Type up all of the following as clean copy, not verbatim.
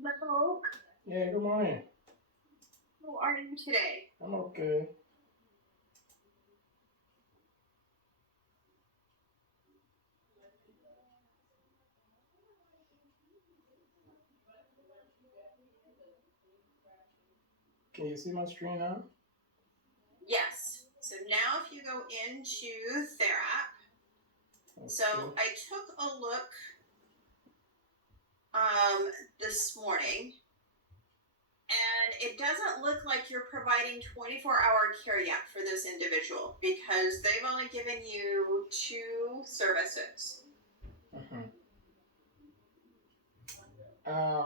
Hello, Yeah, good morning. how are you today? I'm okay. Can you see my screen now? Yes. So now if you go into Therapp, so Okay. I took a look um, this morning and it doesn't look like you're providing 24-hour care yet for this individual because they've only given you two services. Mm-hmm.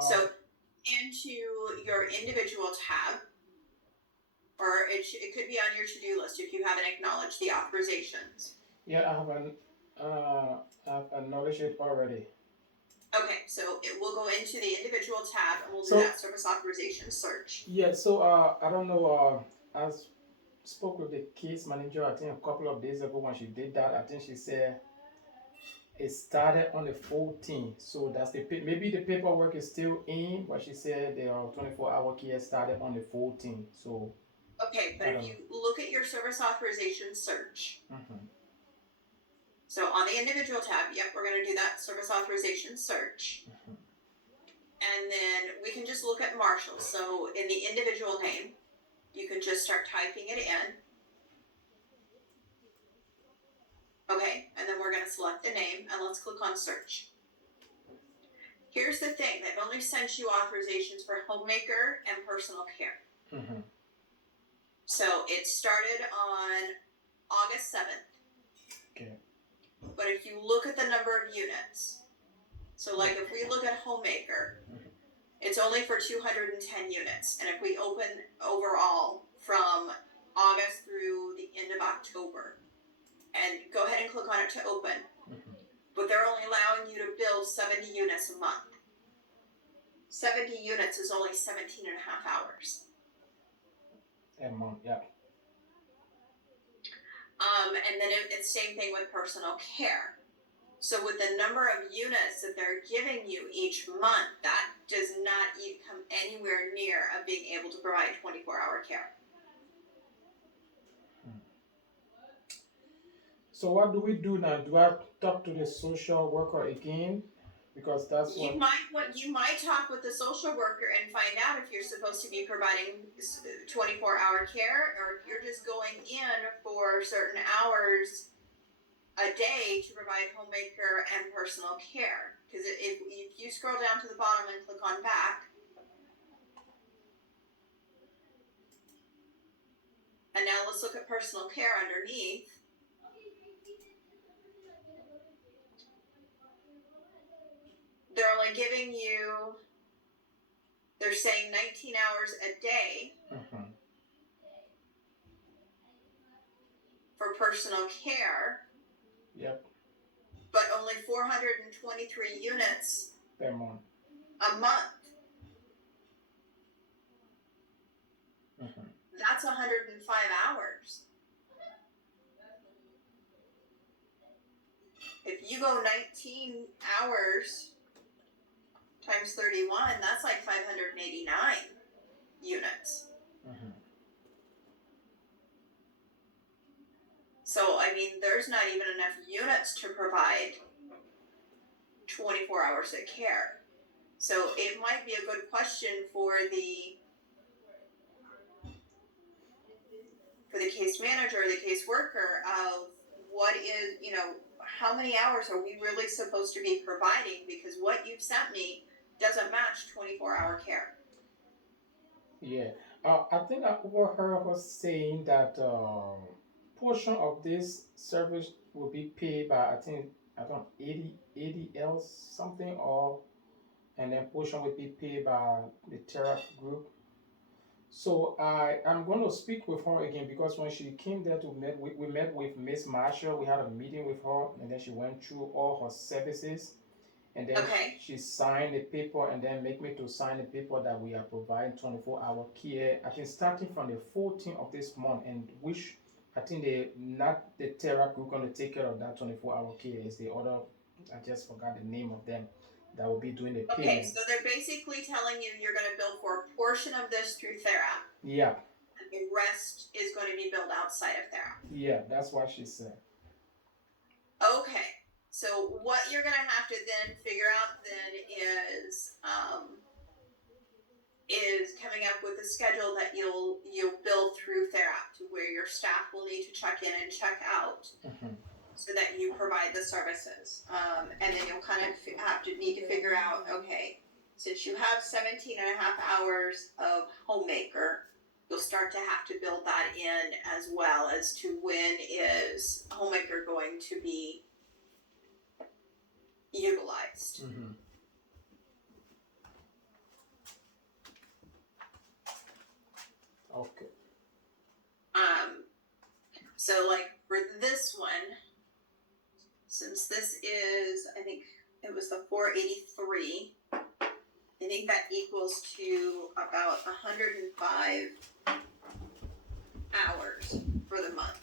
So Uh, into your individual tab, or it could be on your to-do list if you haven't acknowledged the authorizations. yeah, I've acknowledged it already. Okay, so it will go into the individual tab and we'll do So that service authorization search. yeah, so I don't know. I spoke with the case manager. I think a couple of days ago when she did that. I think she said it started on the 14th. So that's maybe the paperwork is still in, but she said the 24-hour care started on the 14th. So Okay, but I if don't you know. look at your service authorization search, Mm-hmm. so on the individual tab, yep, we're going to do that service authorization search. And then we can just look at Marshall. So in the individual name, you can just start typing it in. Okay, and then we're going to select the name and let's click on search. Here's the thing, they've only sent you authorizations for homemaker and personal care. Mm-hmm. So it started on August 7th. Okay. But if you look at the number of units, so Yeah. like if we look at homemaker, it's only for 210 units. And if we open overall from August through the end of October, and go ahead and click on it to open, Mm-hmm. but they're only allowing you to build 70 units a month. 70 units is only 17 and a half hours. A month. Yeah. And then it's same thing with personal care. So with the number of units that they're giving you each month, that does not come anywhere near of being able to provide 24-hour care. So what do we do now? Do I talk to the social worker again? Because that's You what. might talk with the social worker and find out if you're supposed to be providing 24-hour care or if you're just going in for certain hours a day to provide homemaker and personal care. Because if you scroll down to the bottom and click on back, and now let's look at personal care underneath. They're only giving you, they're saying 19 hours a day Mhm. for personal care, Yep, but only 423 units per month. a month. Mhm. That's 105 hours. If you go 19 hours times 31, that's like 589 units. Mhm. So, I mean, there's not even enough units to provide 24 hours of care. So, it might be a good question for the case manager or the case worker of what is, how many hours are we really supposed to be providing? Because what you've sent me doesn't match 24-hour care. Yeah. I think I overheard her saying that portion of this service will be paid by I don't know, 80 else something, or and then portion will be paid by the therapy group. So I'm going to speak with her again because when she came there to meet, we met with Miss Marshall. We had a meeting with her, and then she went through all her services, and then Okay. she signed the paper, and then make me to sign the paper that we are providing 24-hour care. I think starting from the 14th of this month, and which I think they not the therapy we're going to take care of that 24-hour care is the other. I just forgot the name of them, that will be doing the Okay, so payments. they're basically telling you you're going to bill for a portion of this through TheraP, Yeah, and the rest is going to be billed outside of TheraP. yeah, that's what she said. Okay, so what you're going to have to then figure out then is coming up with a schedule that you'll bill through TheraP, to where your staff will need to check in and check out, Hmm. so that you provide the services. And then you'll kind of need to figure out, okay, since you have 17 and a half hours of Homemaker, you'll start to have to build that in, as well as to when is Homemaker going to be utilized. Hmm. Okay. So like for this one, since this is, I think it was the 483, I think that equals to about 105 hours for the month.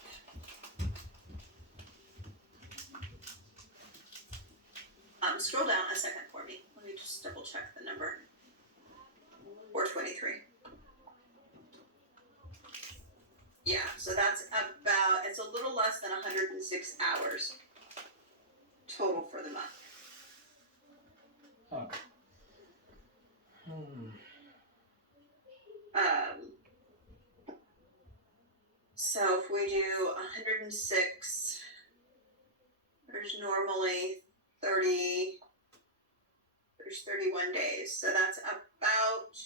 Scroll down a second for me. Let me just double check the number. 423. Yeah, so that's about, it's a little less than 106 hours total for the month. Okay. Hmm. So if we do 106, there's normally 30, there's 31 days. So that's about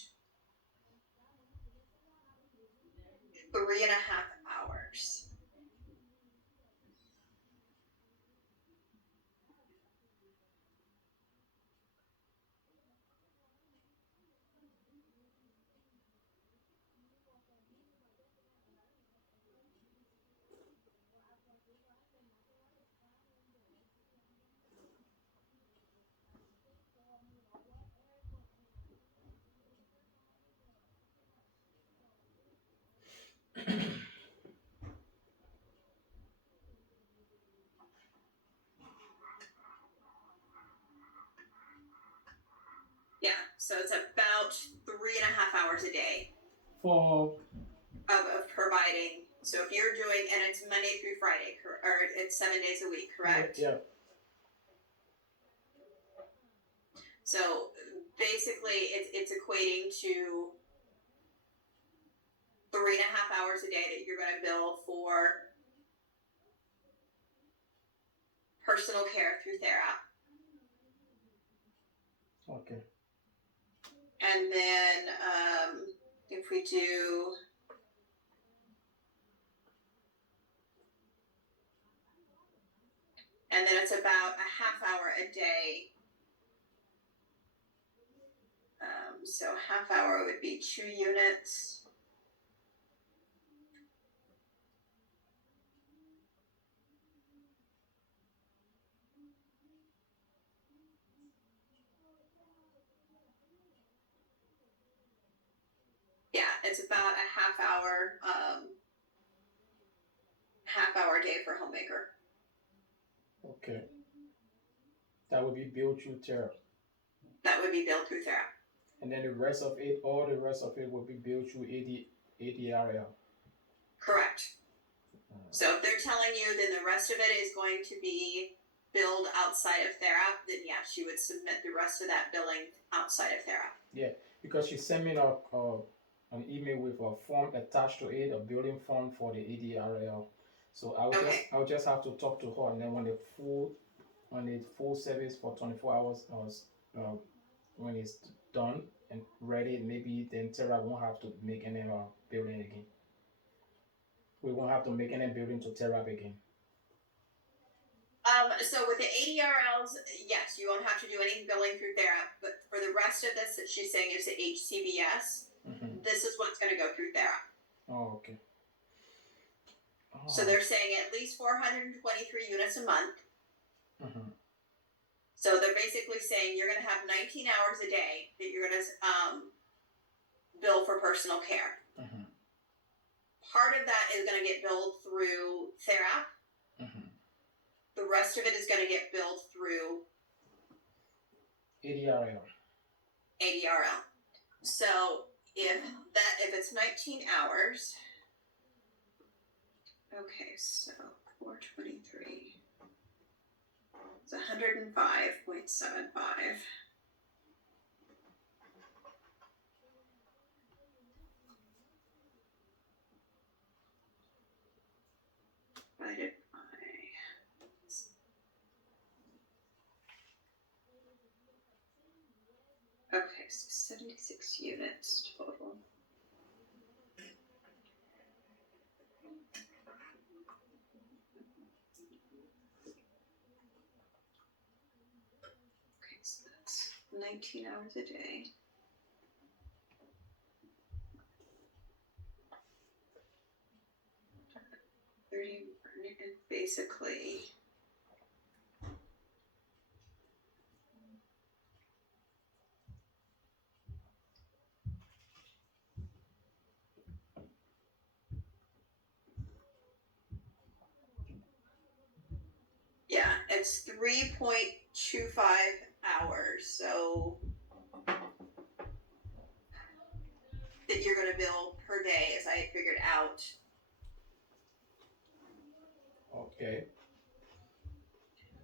3.5 hours. Yeah, so it's about 3.5 hours a day For of providing. So if you're doing, and it's Monday through Friday, or it's 7 days a week, correct? yeah. So basically, it's equating to 3.5 hours a day that you're going to bill for personal care through TheraP. Okay. And then if we do, and then it's about a half hour a day. So half hour would be 2 units. Yeah, it's about a half hour day for Homemaker. Okay. That would be billed through Terra. That would be billed through TheraP. And then the rest of it, all the rest of it will be billed through ADRL. Correct. So if they're telling you, then the rest of it is going to be billed outside of TheraP, then yes, you would submit the rest of that billing outside of TheraP. Yeah, because she sent me an email with a form attached to it, a billing form for the ADRL. So I'll just have to talk to her, and then when the full service for 24 hours, when it's done and ready, maybe then Terra won't have to make any billing again. We won't have to make any billing to Terra again. So with the ADRLs, yes, you won't have to do any billing through TheraP, but for the rest of this that she's saying is the HCBS, this is what's going to go through TheraP. Oh, okay. Oh. So they're saying at least 423 units a month. Mm-hmm. So they're basically saying you're going to have 19 hours a day that you're going to bill for personal care. Mm-hmm. Part of that is going to get billed through TheraP. Mm-hmm. The rest of it is going to get billed through ADRL. ADRL. So if it's 19 hours, okay, so 423. It's 105.75. Divided by. Okay, so 76 units total. Okay, so that's 19 hours a day. Basically, yeah, it's 3.25 hours. So that you're going to bill per day, as I had figured out. Okay.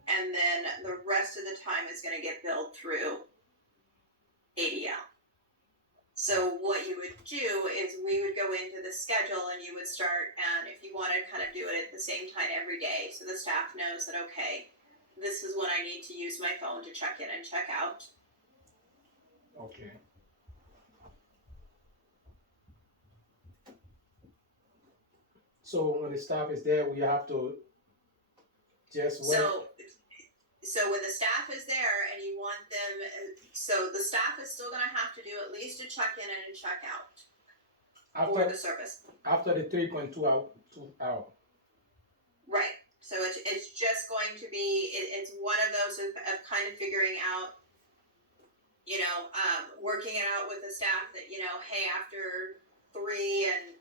And then the rest of the time is going to get billed through ADL. So what you would do is we would go into the schedule and you would start, and if you want to kind of do it at the same time every day, so the staff knows that, okay, this is when I need to use my phone to check in and check out. Okay. So when the staff is there, we have to just wait. So when the staff is there and you want them, so the staff is still going to have to do at least a check in and a check out for the service. After the 3.2 hour. Right. So it's just going to be, it's one of those of kind of figuring out, working it out with the staff that, hey, after 3 and,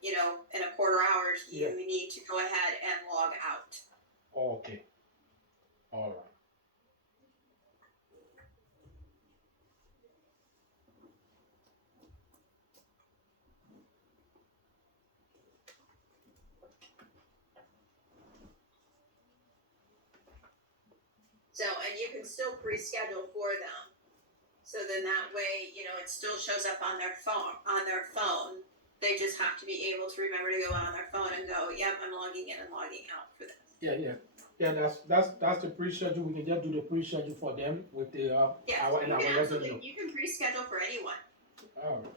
and a quarter hours, you need to go ahead and log out. Okay. All right. So, and you can still pre-schedule for them. So then that way, it still shows up on their phone. They just have to be able to remember to go on their phone and go, yep, I'm logging in and logging out for this. Yeah. That's the pre-schedule. We can just do the pre-schedule for them with the hour and hour. You can pre-schedule for anyone. All right.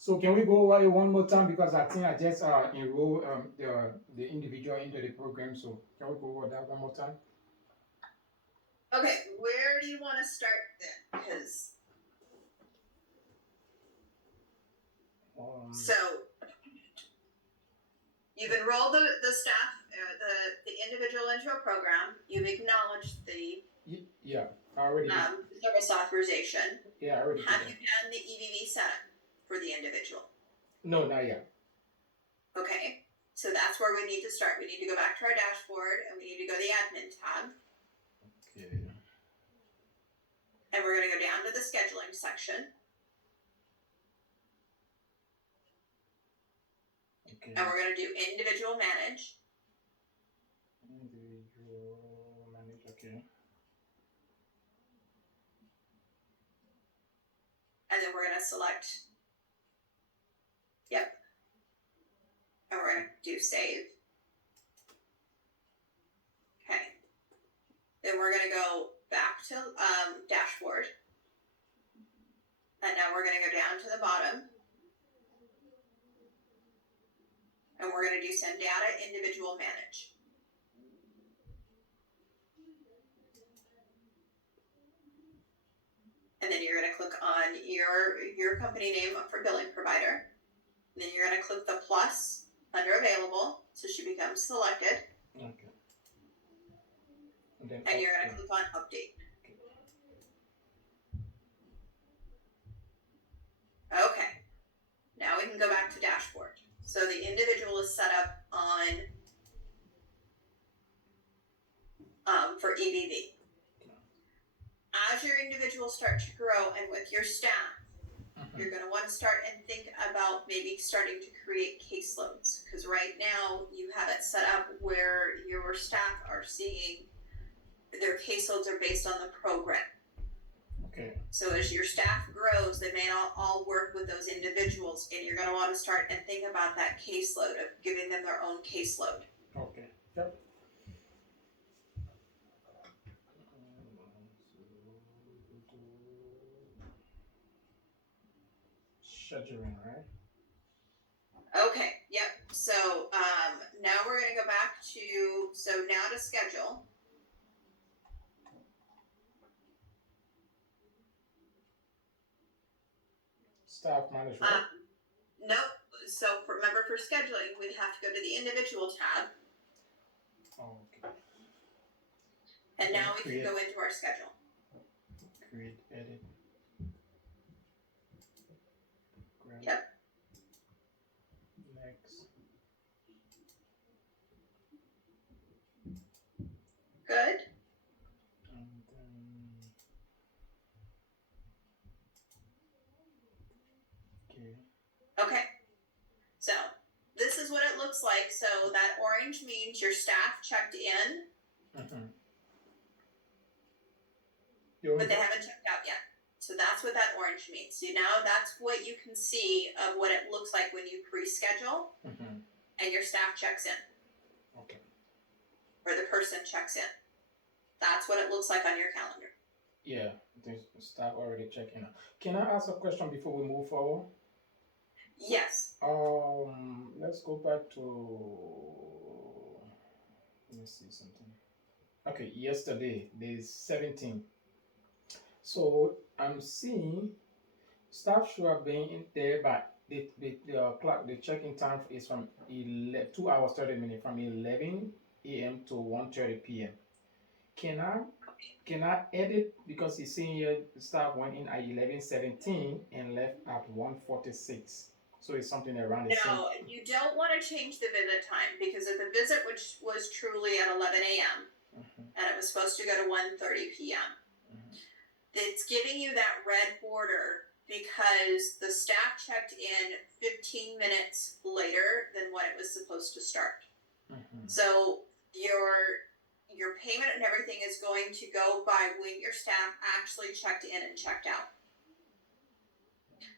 So can we go over it one more time, because I think I just enrolled the individual into the program. So can we go over that one more time? Okay, where do you want to start then? Because so you've enrolled the staff, the individual into a program. You've acknowledged the I already service authorization. Yeah, I already. Have you done the EVV setup for the individual? No, not yet. Okay, so that's where we need to start. We need to go back to our dashboard and we need to go to the admin tab. Okay. And we're going to go down to the scheduling section. Okay. And we're going to do individual manage. Individual manage, okay. And then we're going to select, yep. And we're going to do save. Okay. Then we're going to go back to dashboard. And now we're going to go down to the bottom. And we're going to do send data individual manage. And then you're going to click on your company name for billing provider. And then you're going to click the plus under available, so she becomes selected. Okay. And you're going to click on update. Okay. Now we can go back to dashboard. So the individual is set up on for EVV. as your individuals start to grow and with your staff, you're going to want to start and think about maybe starting to create caseloads, because right now you have it set up where your staff are seeing their caseloads are based on the program. Okay. So as your staff grows, they may not all work with those individuals, and you're going to want to start and think about that caseload of giving them their own caseload. Okay. Yep. Scheduling, right? Okay, yep. So now we're going to go back to, so now to schedule. Staff management. Nope. So remember, for scheduling, we'd have to go to the individual tab, Okay. and now we Create. can go into our schedule. Create, edit. Grab. Yep. Next. Good. And then. Okay. Okay. So this is what it looks like. So that orange means your staff checked in, but they haven't checked out yet. So that's what that orange means. So now that's what you can see of what it looks like when you pre-schedule and your staff checks in. Okay. Or the person checks in. That's what it looks like on your calendar. Yeah, the staff already checking out. Can I ask a question before we move forward? Yes. Let's go back to. Let me see something. Okay, yesterday, the 17th. So I'm seeing staff should have been in there, but the clock, the check-in time is from 2 hours 30 minutes, from 11 a.m. to 1:30 p.m. Can I edit, because he's saying here the staff went in at 11:17 and left at 1:46. So it's something around the same. No, you don't want to change the visit time, because if the visit, which was truly at 11 a.m. and it was supposed to go to 1:30 p.m., it's giving you that red border because the staff checked in 15 minutes later than what it was supposed to start. So your payment and everything is going to go by when your staff actually checked in and checked out.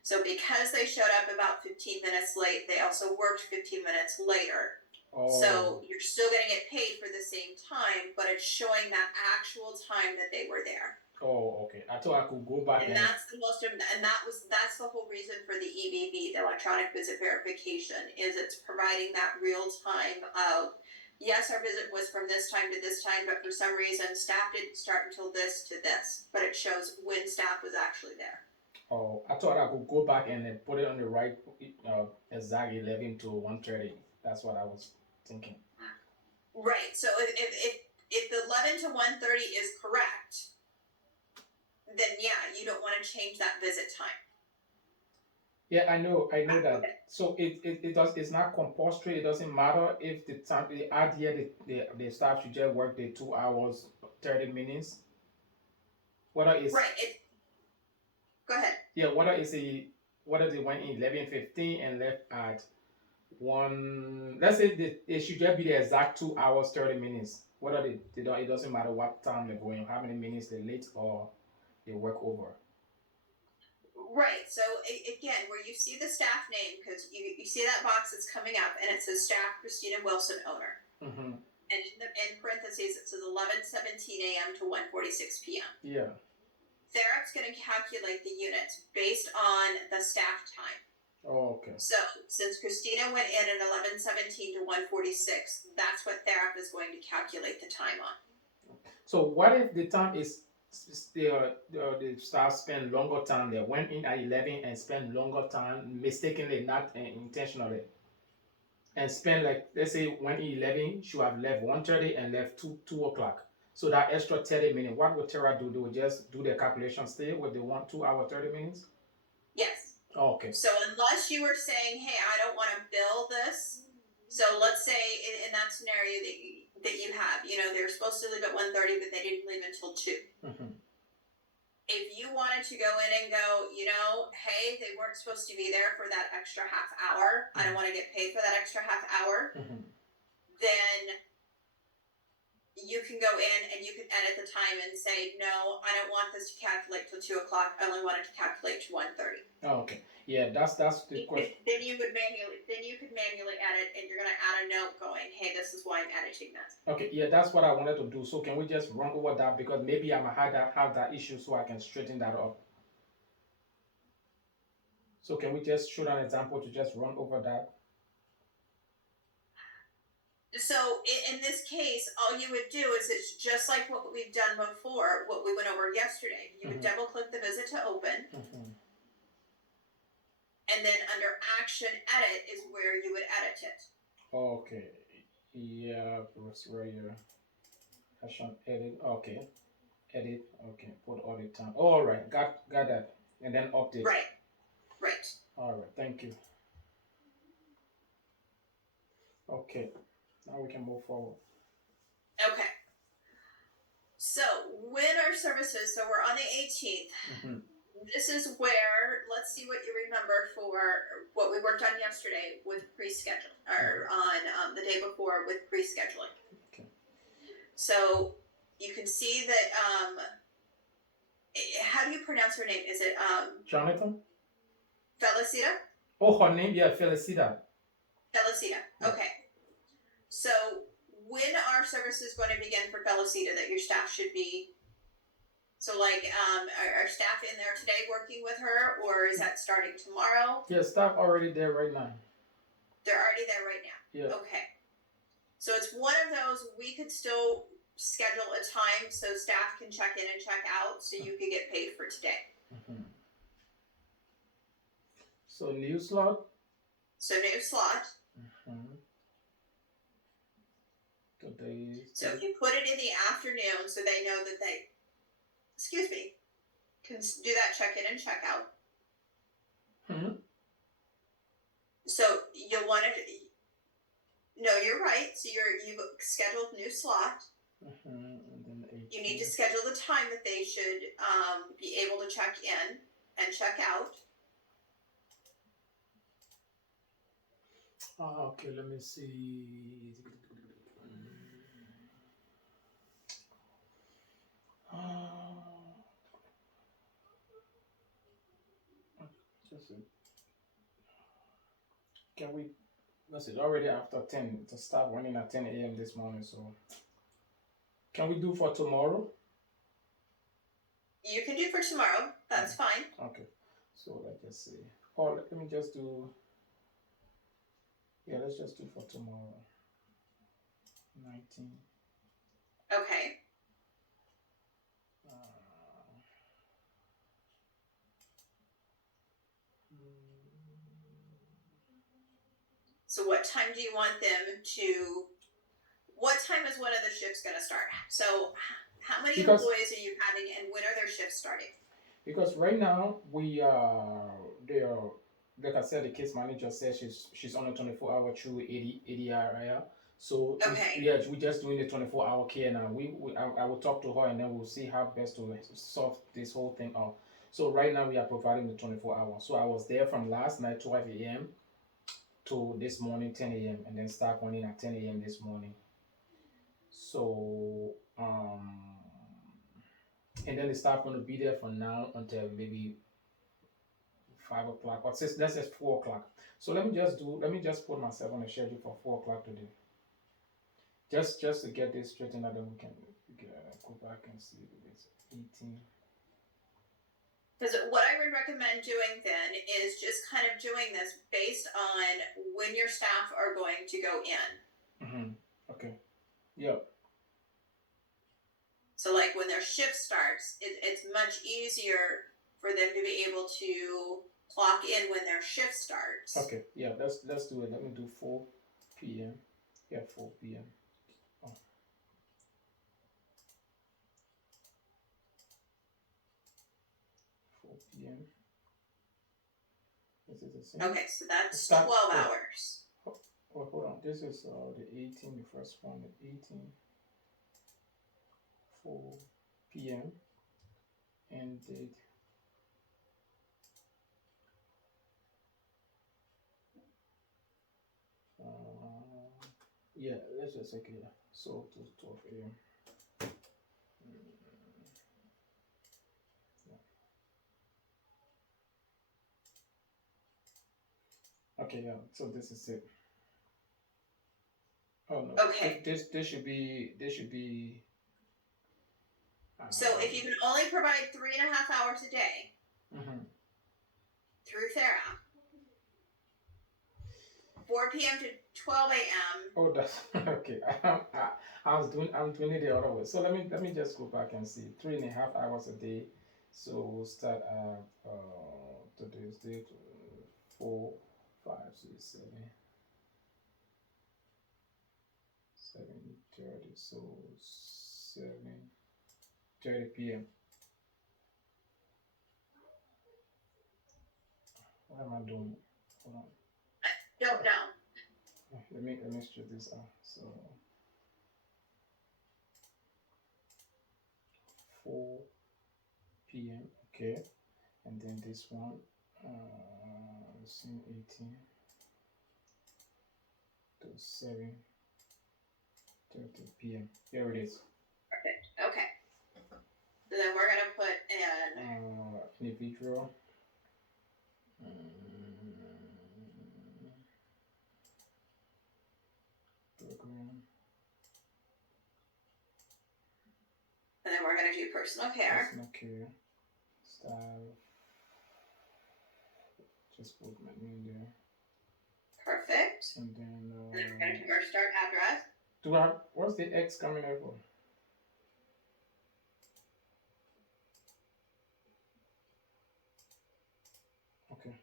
So because they showed up about 15 minutes late, they also worked 15 minutes later. Oh. So you're still going to get paid for the same time, but it's showing that actual time that they were there. Oh, okay. I thought I could go back and that's the most, and that's the whole reason for the EVV, the electronic visit verification, is it's providing that real time of, yes, our visit was from this time to this time, but for some reason staff didn't start until this to this, but it shows when staff was actually there. Oh, I thought I could go back and then put it on the right, exact 11 to 1:30. That's what I was thinking. Right. So if the 11 to 1:30 is correct, then yeah, you don't want to change that visit time. Yeah, I know that. Okay. So it's not compulsory. It doesn't matter if the time, the idea the staff should just work the 2 hours 30 minutes. Whether it's right. Go ahead. Yeah, whether they went in 11:15 and left at 1. Let's say it should just be the exact 2 hours 30 minutes. Whether they don't, it doesn't matter what time they're going, how many minutes they're late or they work over. Right. So again, where you see the staff name, because you see that box that's coming up, and it says staff Christina Wilson, owner. And in parentheses it says 11:17 a.m. to 1:46 p.m. Yeah. Therap's going to calculate the units based on the staff time. Oh, okay. So since Christina went in at 11:17 to 1:46, that's what Therap is going to calculate the time on. So what if the time is the staff spend longer time? They went in at 11 and spend longer time mistakenly, not intentionally, and spend, like, let's say went in 11, should have left 1:30 and left 2 o'clock. So that extra 30 minutes, what would Tera do? They would just do their calculation still with the 2 hour 30 minutes? Yes. Oh, okay. So unless you were saying, hey, I don't want to bill this. So let's say in that scenario that you have, they're supposed to leave at 1:30, but they didn't leave until 2. if you wanted to go in and go, hey, they weren't supposed to be there for that extra half hour, I don't want to get paid for that extra half hour, then you can go in and you can edit the time and say, no, I don't want this to calculate till 2 o'clock. I only want it to calculate to 1:30. Oh, okay. Yeah, that's the question. Then you could manually edit, and you're gonna add a note going, hey, this is why I'm editing this. Okay, yeah, that's what I wanted to do. So can we just run over that because maybe I might have that issue, so I can straighten that up. So can we just shoot an example to just run over that? So in this case, all you would do is it's just like what we've done before, what we went over yesterday. You would double click the visit to open, and then under action edit is where you would edit it. Okay. Yeah, it's right here. Action edit. Okay. Edit. Okay. Put all the time. All right. Got that. And then update. Right. All right. Thank you. Okay. Now we can move forward. Okay. So when our services, so we're on the 18th. This is where, let's see what you remember for what we worked on yesterday with pre-schedule, or on the day before with pre-scheduling. Okay. So you can see that, how do you pronounce her name? Is it Jonathan? Felicita? Oh, her name? Yeah, Felicita. Felicita. Okay. So when are services going to begin for Felicita that your staff should be? So like, are staff in there today working with her, or is that starting tomorrow? Yeah, staff already there right now. They're already there right now. Yeah. Okay. So it's one of those, we could still schedule a time so staff can check in and check out, so you could get paid for today. So new slot. So new slot. Today. So if you put it in the afternoon, so they know that they, can do that check in and check out. So you'll want to. No, you're right. So you've scheduled new slot. And then 18. You need to schedule the time that they should be able to check in and check out. Okay, let me see. Can we? Let's see. It's already after 10. To start running at 10 a.m. this morning. So, can we do for tomorrow? You can do for tomorrow. That's fine. Okay. So let's just see. Or let me just do. Yeah, let's just do for tomorrow. 19. Okay. So what time do you want them to? What time is one of the shifts going to start? So how many employees are you having, and when are their shifts starting? Because right now we they are, like I said, the case manager says she's on a 24-hour through 80 area. So we're just doing the 24-hour care now. I will talk to her, and then we'll see how best to solve this whole thing out. So right now we are providing the 24 hours. So I was there from last night 12 a.m. to this morning 10 a.m. and then start running at 10 a.m. this morning. So and then the staff going to be there from now until maybe 5 o'clock or let's say 4 o'clock. So let me just put myself on a schedule for 4 o'clock today. Just to get this straightened out, then we can go back and see it's 18. Because what I would recommend doing then is just kind of doing this based on when your staff are going to go in. Okay. Yep. So like when their shift starts, it's much easier for them to be able to clock in when their shift starts. Okay. Yeah. Let's do it. Let me do 4 p.m. Yeah, 4 p.m. Oh. 4 p.m. Is it the same? Okay, so that's 12 hours. Oh, hold on. This is the 18, the first one, the 18. 4 p.m. end date. Yeah, let's just okay. Yeah. So to 12 a.m. Okay, yeah. So this is it. Oh no, Okay. this should be So if you can only provide 3.5 hours a day mhm. through Thera, 4 p.m. to 12 a.m. Oh, that's okay. I'm doing it the other way. So let me just go back and see 3.5 hours a day. So we'll start at today's date 4, 5, 6, 7:30. So 7:30 p.m. What am I doing? Hold on. Don't know. Let me straight this out. So 4 p.m. Okay, and then this one, same 18 to 7:30 p.m. Here it is. Perfect. Okay. So then we're gonna put in Individual. Program. and then we're gonna do personal care. Personal care. Style. Just put my name there. Perfect. And then And then we're gonna do our start address. do I what's the X coming out for? Okay.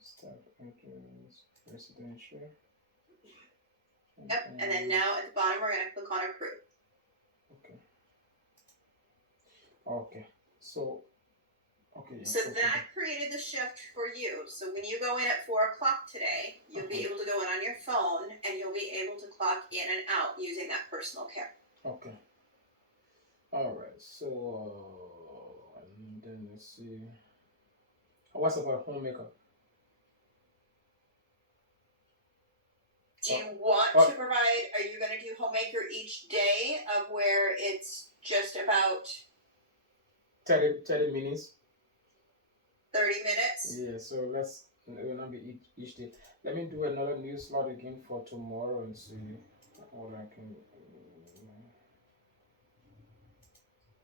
Start address residential. Yep. And then now at the bottom we're gonna click on approve. Okay. Okay. So okay. So okay. that created the shift for you. So when you go in at 4 o'clock today, you'll be able to go in on your phone and you'll be able to clock in and out using that personal care. Okay. All right. So and then let's see. What's about homemaker? Do you want to provide, are you going to do homemaker each day of where it's just about 30 minutes. 30 minutes? Yeah. So it will not be each day. Let me do another new slot again for tomorrow and see what I can.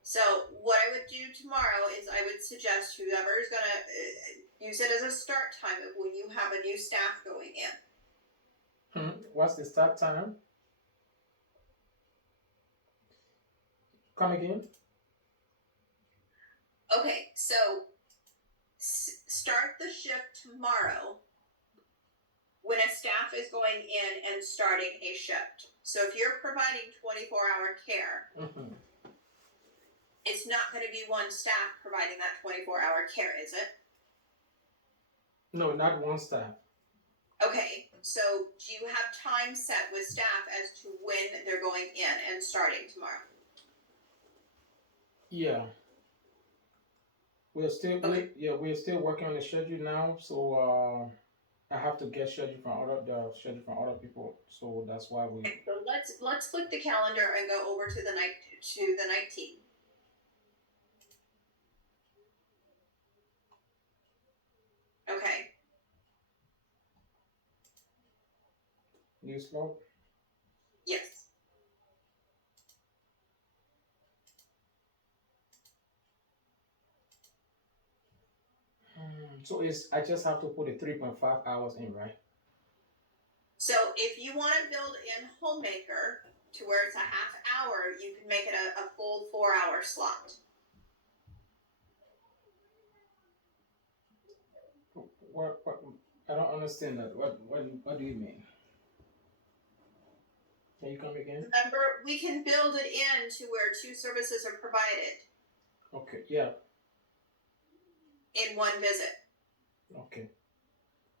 So what I would do tomorrow is I would suggest whoever is going to use it as a start time of when you have a new staff going in. What's the start time? Come again? Okay, so start the shift tomorrow when a staff is going in and starting a shift. So if you're providing 24-hour care, it's not going to be one staff providing that 24-hour care, is it? No, not one staff. Okay, so do you have time set with staff as to when they're going in and starting tomorrow? Yeah. We're still working on the schedule now, so I have to get schedule from other people. So that's why we. So let's flip the calendar and go over to the 19th. Okay. New slot. Yes. So I just have to put the 3.5 hours in, right? So if you want to build in homemaker to where it's a half hour, you can make it a full 4-hour slot. What I don't understand that. What do you mean? Can you come again? Remember, we can build it in to where 2 services are provided Okay. Yeah. in one visit. Okay.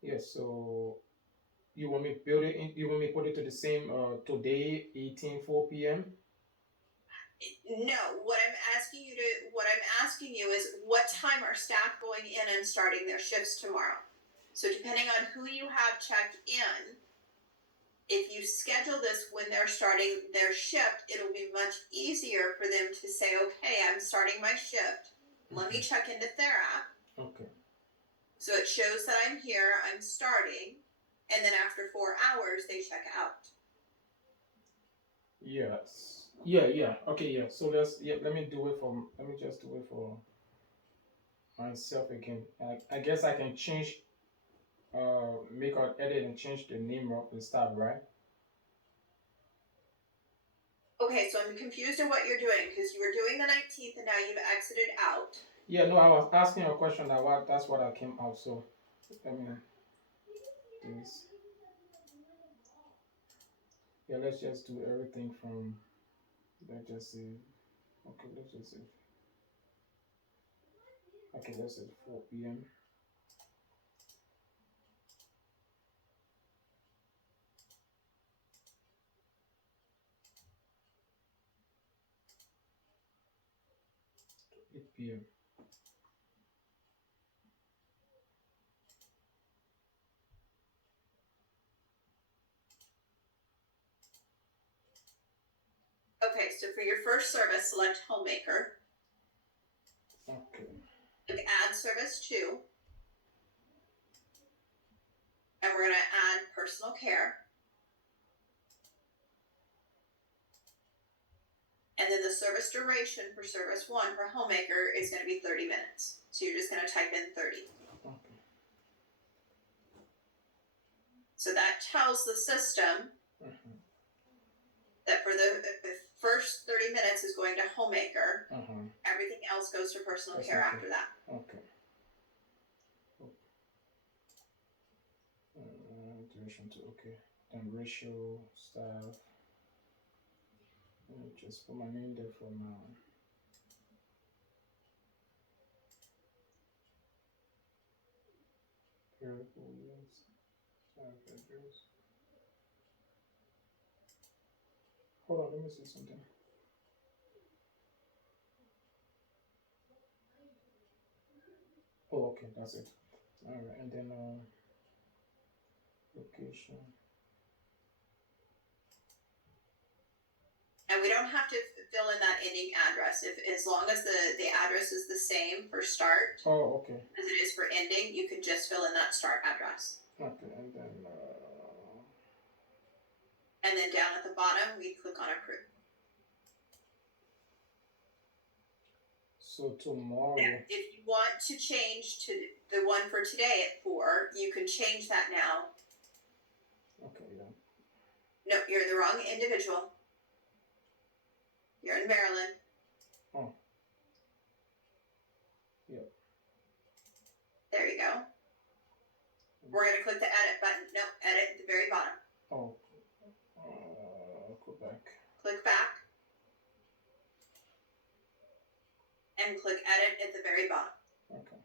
Yeah. So you want me to build it in? You want me to put it to the same today 4 p.m. No, what I'm asking you is what time are staff going in and starting their shifts tomorrow? So depending on who you have checked in, if you schedule this when they're starting their shift, it'll be much easier for them to say, okay, I'm starting my shift. Let me check into their app. Okay. So it shows that I'm here, I'm starting, and then after 4 hours, they check out. Yes. Yeah. Okay, yeah. So let me do it for, let me just do it for myself again. I guess I can change, make an edit and change the name of the staff, right? Okay, so I'm confused at what you're doing because you were doing the 19th and now you've exited out. Yeah, no, I was asking a question that what that's what I came out. So let me do this. Yeah, let's just do everything from, let's just say, okay, let's just say, okay, let's say 4 p.m. to 8 p.m. Okay, so for your first service, select Homemaker. Okay. Click Add Service 2. And we're going to add personal care. And then the service duration for service 1 for Homemaker is going to be 30 minutes. So you're just going to type in 30. Okay. So that tells the system Mhm. that for the first 30 minutes is going to Homemaker. Mhm. Everything else goes to personal That's care okay. after that. Okay. Duration to okay. Then ratio staff. Let me just put my name there for now. Variable yes. Staff address. Hold on, let me see something. Oh, okay, that's it. All right, and then location. And we don't have to fill in that ending address. If as long as the address is the same for start Oh, okay. as it is for ending, you can just fill in that start address. Okay, and then And then down at the bottom, we click on approve. so tomorrow. Now, if you want to change to the one for today at 4, you can change that now. Okay, yeah. No, you're the wrong individual. You're in Maryland. Oh. Yep. There you go. We're going to click the edit button. No, edit at the very bottom. Oh. Go back. Click back. And click edit at the very bottom. Okay.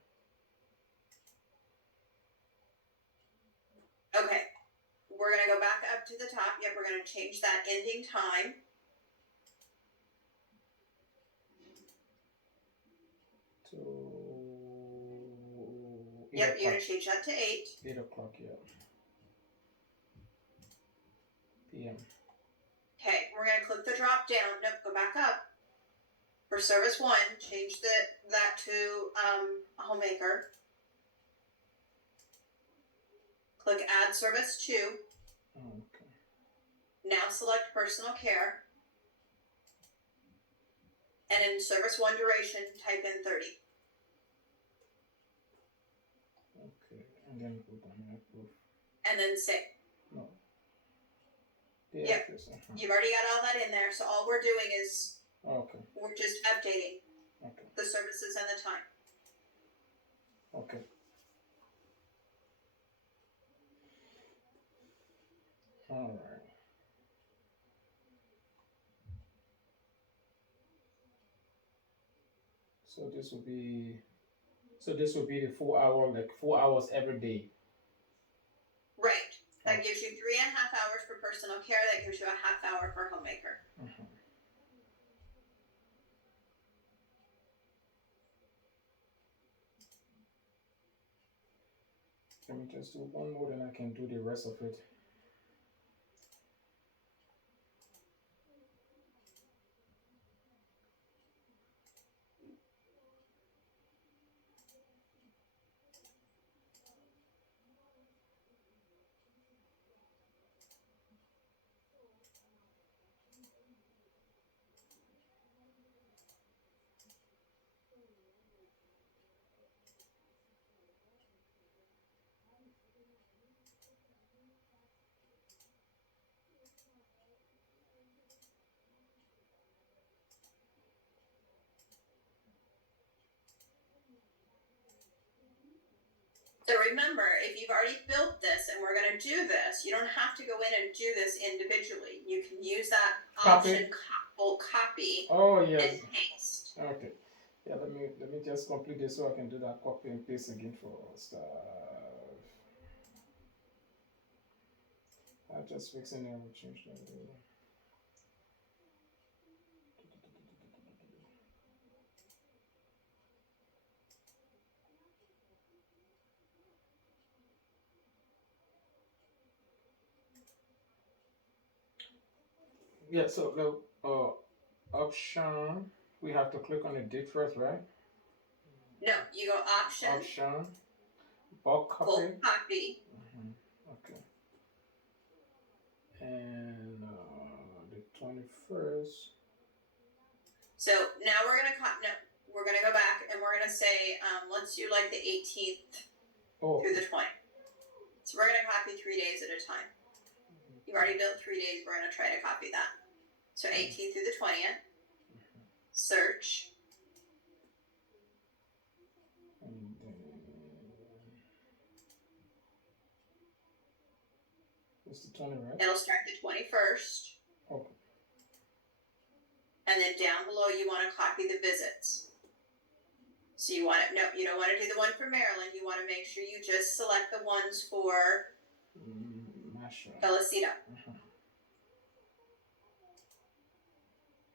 Okay. We're going to go back up to the top. Yep, we're going to change that ending time. To Yep, you're going to change that to 8. 8 o'clock, yeah. PM. Okay, we're going to click the drop down. Nope, go back up. For service 1, change that to Homemaker. Click add service 2. Okay. Now select personal care. And in service 1 duration, type in 30. Okay, and then go down approve. And then save. No. Yep. You've already got all that in there, so all we're doing is Okay. we're just updating Okay. the services and the time. Okay. All right. So this will be the 4 hour, like 4 hours every day. Right. That gives you 3.5 hours for personal care. That gives you a half hour for Homemaker. Mhm. Let me just do one more, then I can do the rest of it. So remember, if you've already built this and we're going to do this, you don't have to go in and do this individually. You can use that option Copy. bulk copy Oh and yes. paste. Okay. Yeah, let me just complete this so I can do that copy and paste again for stuff. I just fixing it. I will change that. Yeah. So the option, we have to click on the date first, right? No, you go option Option, bulk copy. bulk copy. Okay. And the 21st. So now we're going to we're going to go back and we're going to say let's do like the 18th Oh, through the 20th. So we're going to copy 3 days at a time. You've already built 3 days. We're going to try to copy that. So 18th through the 20th. Search. and then it's the 20, right? It'll start the 21st. Okay. And then down below, you want to copy the visits. So you want to, no, you don't want to do the one for Maryland. You want to make sure you just select the ones for Masha. Felicita.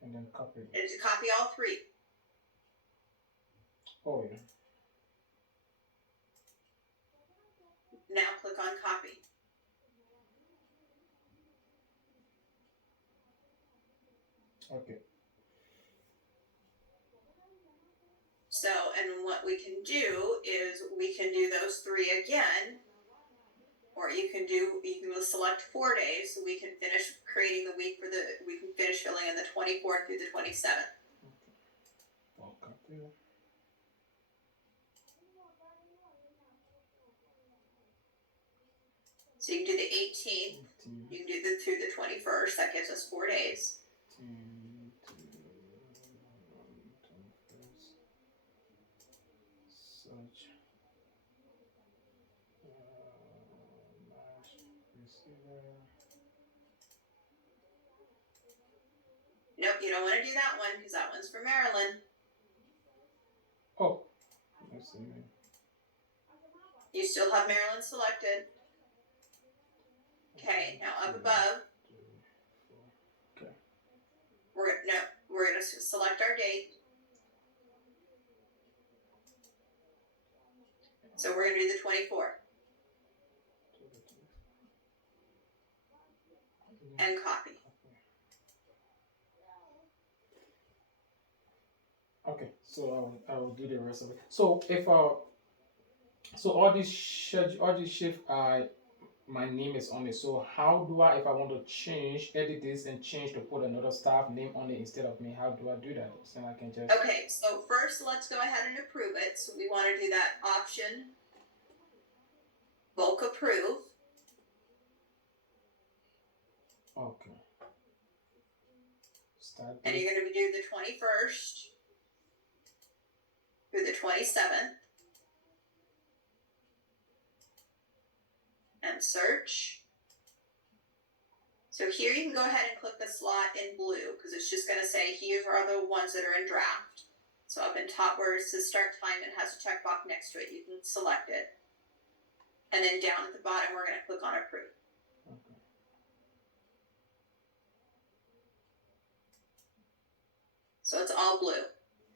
And then copy. And to copy all 3. Oh, yeah. Now click on copy. Okay. So, and what we can do is we can do those 3 again. Or you can select 4 days so we can finish creating the week we can finish filling in the 24th through the 27th. Okay. Bulk copy. So you can do the 18th. 18. You can do the through the 21st. That gives us 4 days. 18 to 21st. Search. Match. Receiver. Nope, you don't want to do that one because that one's for Maryland. Oh, let's see. You still have Maryland selected. Okay, now up above, Okay. we're going to select our date. So we're going to do the 24th and copy. Okay, so I will do the rest of it. So if so all these shift my name is on it. So how do I, if I want to edit this and change to put another staff name on it instead of me, how do I do that? So I can just. Okay, so first let's go ahead and approve it. So we want to do that option bulk approve. Okay. Start. And you're going to do the 21st through the 27th. And search. So here you can go ahead and click the slot in blue because it's just going to say here are the ones that are in draft. So up in top where it says start time and has a checkbox next to it, you can select it. And then down at the bottom, we're going to click on approve. Okay. So it's all blue.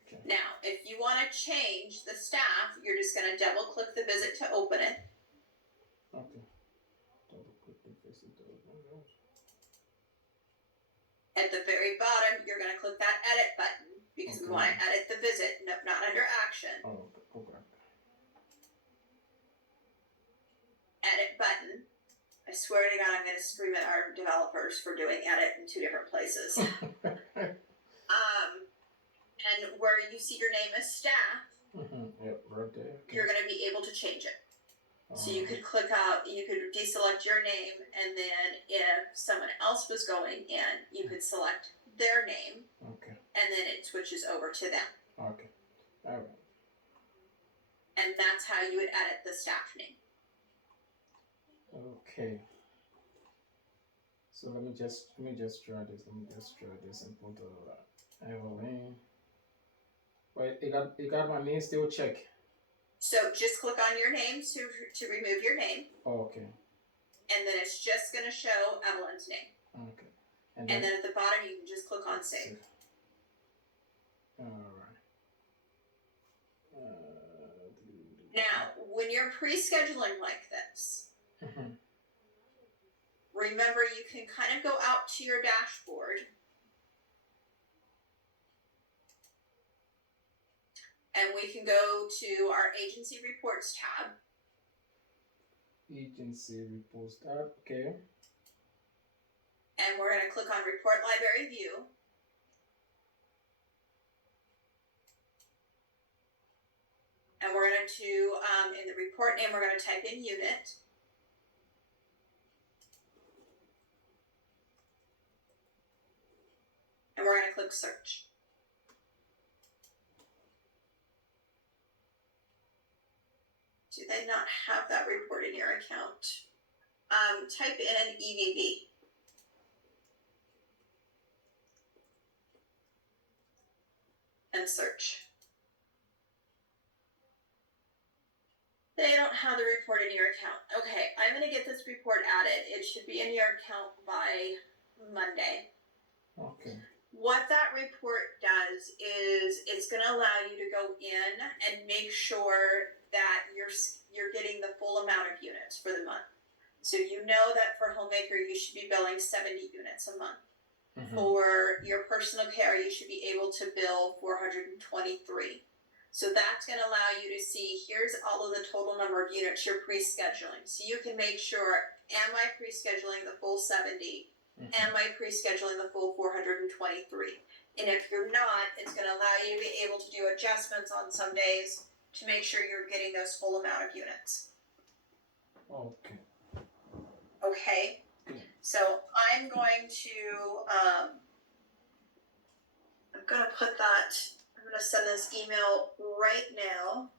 Okay. Now, if you want to change the staff, you're just going to double click the visit to open it. At the very bottom, you're going to click that edit button because we Okay. want to edit the visit, no, not under action. Oh, okay. Edit button. I swear to God, I'm going to scream at our developers for doing edit in 2 different places. And where you see your name as staff, Yep, right there. Okay. you're going to be able to change it. So you could click out, you could deselect your name, and then if someone else was going in, you could select their name, Okay. and then it switches over to them. Okay. All right. And that's how you would edit the staff name. Okay. So let me just try this. Let me just try this and put Evelyn. Wait, it got my name still check. So just click on your name to remove your name, Oh, okay. and then it's just going to show Evelyn's name. Okay. And then at the bottom, you can just click on save. All right. Now, when you're pre-scheduling like this, remember you can kind of go out to your dashboard and we can go to our agency reports tab. Agency reports tab, okay. And we're going to click on report library view. And we're going to, in the report name, we're going to type in unit. And we're going to click search. Do they not have that report in your account? Type in EVV. And search. They don't have the report in your account. Okay, I'm going to get this report added. It should be in your account by Monday. Okay. What that report does is it's going to allow you to go in and make sure that you're getting the full amount of units for the month. So you know that for Homemaker, you should be billing 70 units a month. For your personal care, you should be able to bill 423. So that's going to allow you to see, here's all of the total number of units you're pre-scheduling. So you can make sure, am I pre-scheduling the full 70? Am I pre-scheduling the full 423? And if you're not, it's going to allow you to be able to do adjustments on some days to make sure you're getting those full amount of units. Okay. Okay? So I'm going to put that, I'm going to send this email right now.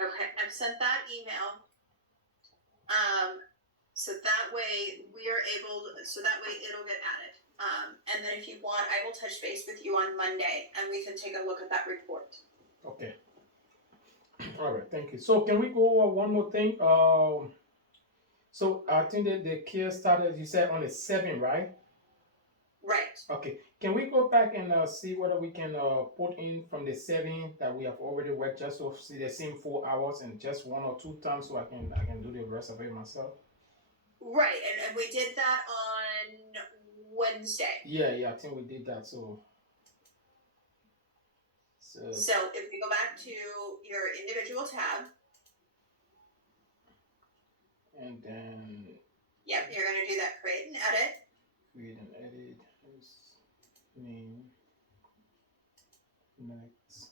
Okay, I've sent that email. So that way it'll get added. And then if you want, I will touch base with you on Monday and we can take a look at that report. Okay. All right, thank you. So can we go over one more thing? So I think that the care started, you said on the 7th, right? Right. Okay. Can we go back and see whether we can put in from the 7th that we have already worked, just to see the same 4 hours and just 1 or 2 times, so I can do the rest of it myself? Right, and we did that on Wednesday. Yeah, I think we did that. So if we go back to your individual tab, and then yep, you're going to do that create and edit. Create and edit. Name. Next.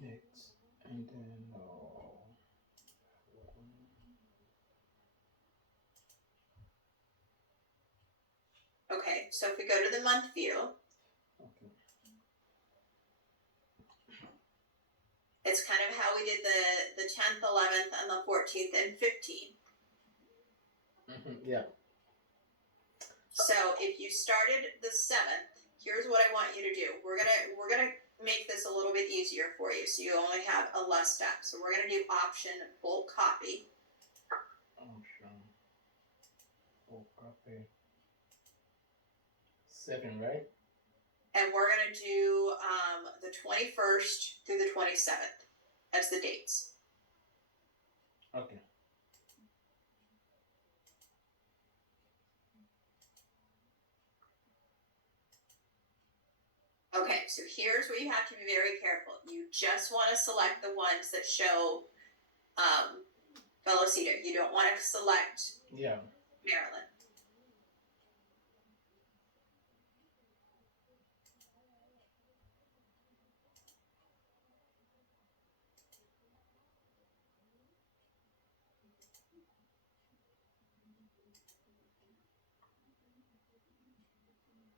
Next. And then so if we go to the month view, Okay. it's kind of how we did the 10th, 11th, and the 14th and 15th. Yeah. So if you started the 7th, here's what I want you to do. We're gonna make this a little bit easier for you, so you only have a less step. So we're gonna do option bulk copy. Option. Oh, copy. 7, right? And we're gonna do the 21st through the 27th as the dates. Okay. Okay, so here's where you have to be very careful. You just want to select the ones that show Velocito. You don't want to select Yeah. Maryland.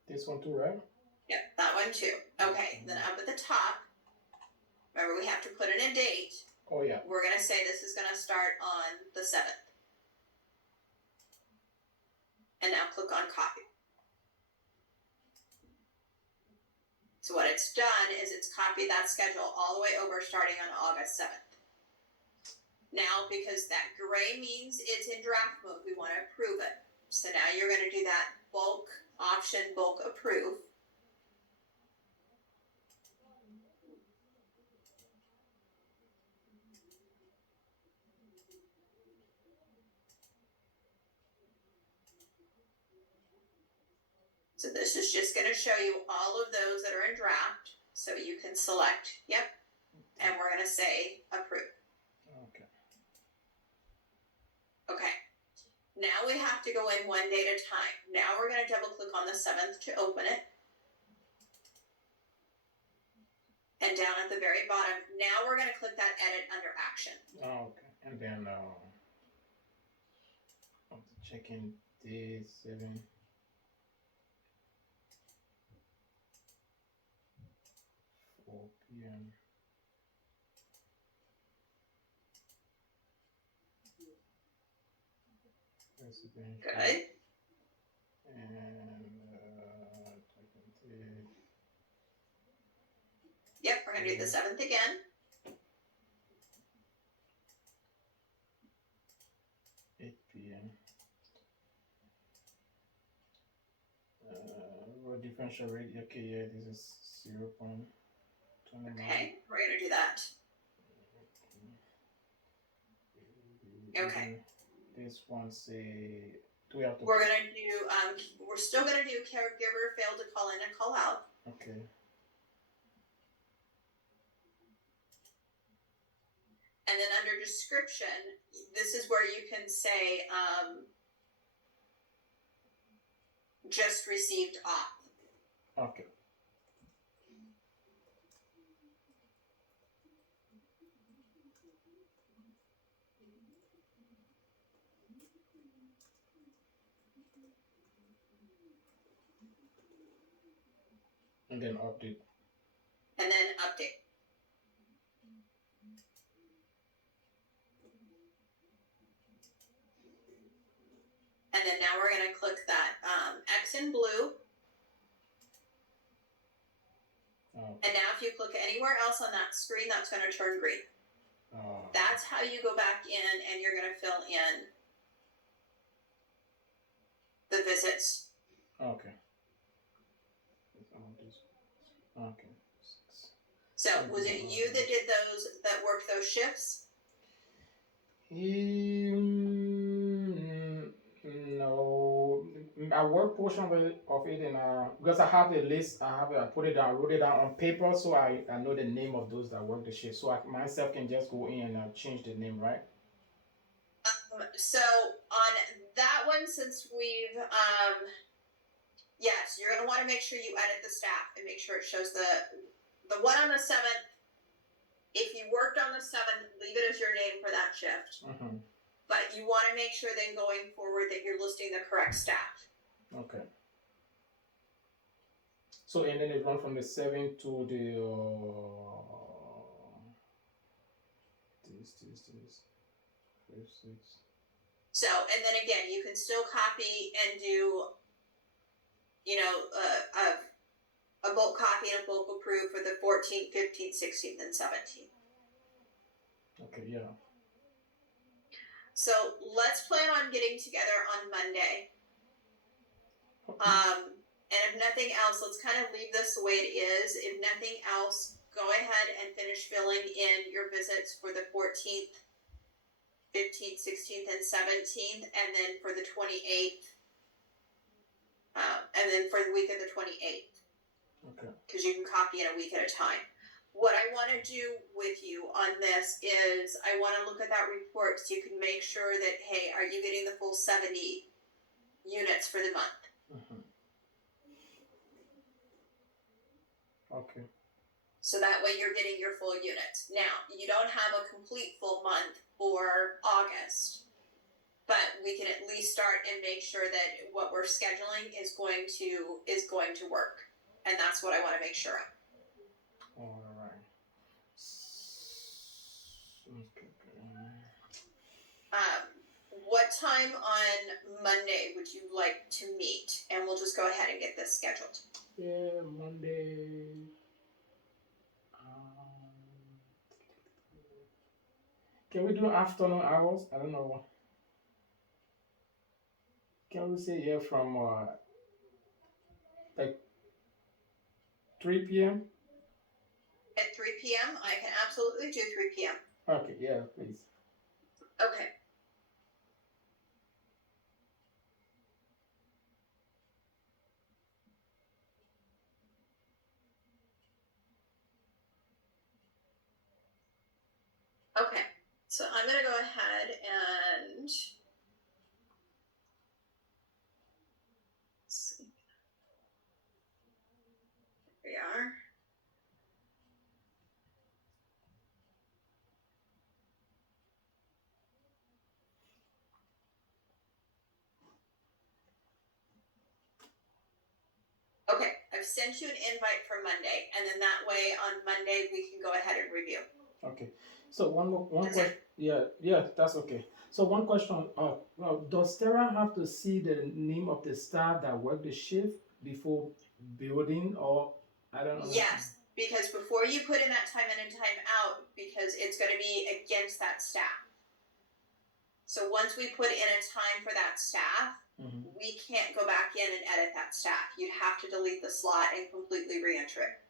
This one too, right? Yep, that one too. Okay, then up at the top, remember we have to put in a date. Oh yeah. We're going to say this is going to start on the 7th. And now click on copy. So what it's done is it's copied that schedule all the way over starting on August 7th. Now, because that gray means it's in draft mode, we want to approve it. So now you're going to do that bulk option, bulk approve. So this is just going to show you all of those that are in draft, so you can select, yep, and we're going to say approve. Okay. Okay, now we have to go in one date at a time. Now we're going to double click on the 7th to open it. And down at the very bottom, now we're going to click that edit under action. Oh, okay. And then I'll check in day 7. PM. Residential. Good. And Yep, we're going to do the 7th again. 8 p.m. Road differential rate. Okay, yeah, this is 0.29. Okay, we're going to do that. Okay. This one say, do we have to? We're going to do, we're still going to do caregiver failed to call in and call out. Okay. And then under description, this is where you can say, just received off. Okay. And then update. And then update. And then now we're going to click that X in blue. Okay. And now if you click anywhere else on that screen, that's going to turn green. That's how you go back in and you're going to fill in the visits. Okay. Okay. So was it you that did those, that worked those shifts? No, I work portion of it, and because I have a list, I put it down, wrote it down on paper, so I know the name of those that work the shift, so I myself can just go in and change the name, right? So on that one, since we've yes, you're gonna want to make sure you edit the staff and make sure it shows the one on the 7th. If you worked on the 7th, leave it as your name for that shift. Mm-hmm. But you want to make sure then going forward that you're listing the correct staff. Okay. So and then it run from the 7 to the this 5, 6. So, and then again, you can still copy and do, you know, a bulk copy and a bulk approve for the 14th, 15th, 16th, and 17th. Okay, yeah. So let's plan on getting together on Monday. And if nothing else, let's kind of leave this the way it is. If nothing else, go ahead and finish filling in your visits for the 14th, 15th, 16th, and 17th, and then for the 28th, and then for the week of the 28th. Okay. Because you can copy in a week at a time. What I want to do with you on this is I want to look at that report so you can make sure that, hey, are you getting the full 70 units for the month? Mm-hmm. Okay. So that way you're getting your full units. Now, you don't have a complete full month for August, but we can at least start and make sure that what we're scheduling is going to work. And that's what I want to make sure of. All right. Okay. What time on Monday would you like to meet? And we'll just go ahead and get this scheduled. Yeah, Monday. Can we do afternoon hours? I don't know. Can we say here from like 3 p.m.? At 3 p.m.? I can absolutely do 3 p.m. Okay, yeah, please. Okay. Okay, so I'm going to go ahead and let's see. Here we are. Okay, I've sent you an invite for Monday, and then that way on Monday we can go ahead and review. Okay. So one That's question. Yeah, that's okay. So one question. Does Tara have to see the name of the staff that work the shift before building, or I don't know? Yes, because before you put in that time in and time out, because it's going to be against that staff. So once we put in a time for that staff, Mm-hmm. we can't go back in and edit that staff. You'd have to delete the slot and completely re-enter it.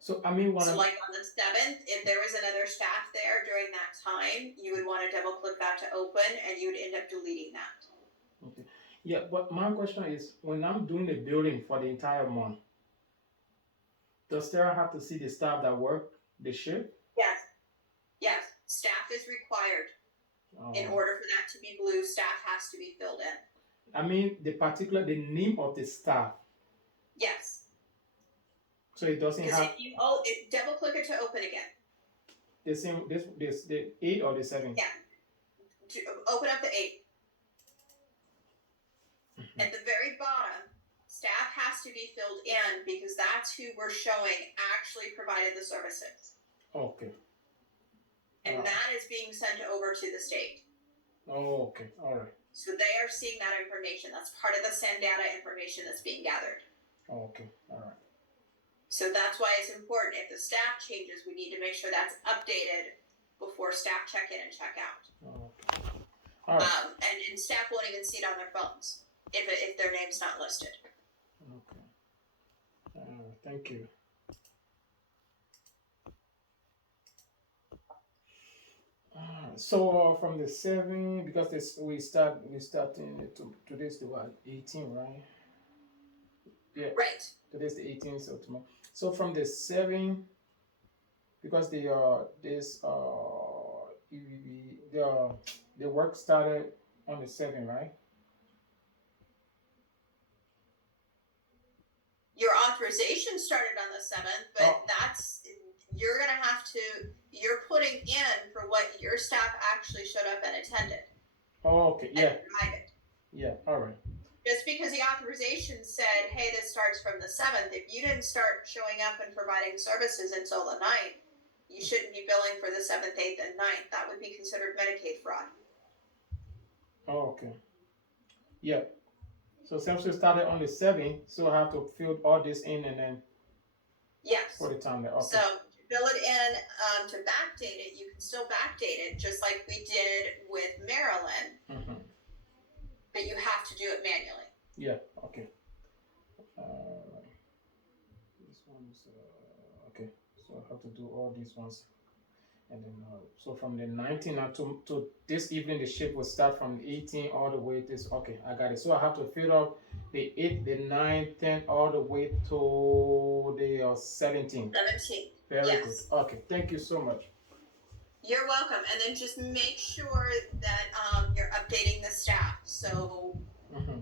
So I mean, So like on the 7th, if there was another staff there during that time, you would want to double click that to open, and you would end up deleting that. Okay. Yeah, but my question is, when I'm doing the building for the entire month, does Tara have to see the staff that work the shift? Yes. Staff is required. In order for that to be blue, staff has to be filled in. I mean, the name of the staff. Yes. So it doesn't have. If double click it to open again. The same. This the 8 or the 7. Yeah. Open up the 8. Mm-hmm. At the very bottom, staff has to be filled in because that's who we're showing actually provided the services. Okay. And that is being sent over to the state. Oh, okay. All right. So they are seeing that information. That's part of the SEND data information that's being gathered. Oh, okay. All right. So that's why it's important. If the staff changes, we need to make sure that's updated before staff check in and check out. Oh, okay. All right. And staff won't even see it on their phones if their name's not listed. Okay. Thank you. So from the 7, because we start in today's the what, 18, right? Yeah. Right. Today's the 18th, so tomorrow. So from the 7, because the work started on the 7, right? Your authorization started on the 7th, but you're putting in for what your staff actually showed up and attended. Oh, okay. Yeah. And provided. Yeah. All right. just because the authorization said, hey, this starts from the 7th, if you didn't start showing up and providing services until the 9th, you shouldn't be billing for the 7th, 8th, and 9th. That would be considered Medicaid fraud. Oh, okay. Yeah. So since we started on the 7th, so I have to fill all this in and then Yes. put the time there. Okay. So fill it in to backdate it. You can still backdate it just like we did with Maryland, Mm-hmm. but you have to do it manually. Yeah. Okay. This one is okay. So I have to do all these ones, and then so from the 19th now to this evening, the shift will start from the 18th all the way to this. Okay, I got it. So I have to fill up the 8th, the 9th, 10th, all the way to the 17th. 17th. Very Yes. good. Okay, thank you so much. You're welcome. And then just make sure that you're updating the staff. So Mm-hmm.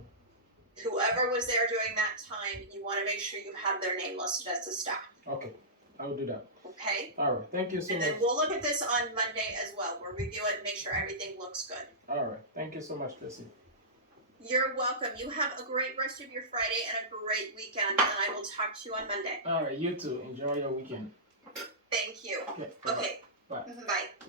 whoever was there during that time, you want to make sure you have their name listed as the staff. Okay, I will do that. Okay? All right, thank you so And much. then we'll look at this on Monday as well. We'll review it and make sure everything looks good. All right, thank you so much, Tracy. You're welcome. You have a great rest of your Friday and a great weekend, and I will talk to you on Monday. All right, you too. Enjoy your weekend. Thank you. Okay. Bye-bye. Okay. Bye. Bye.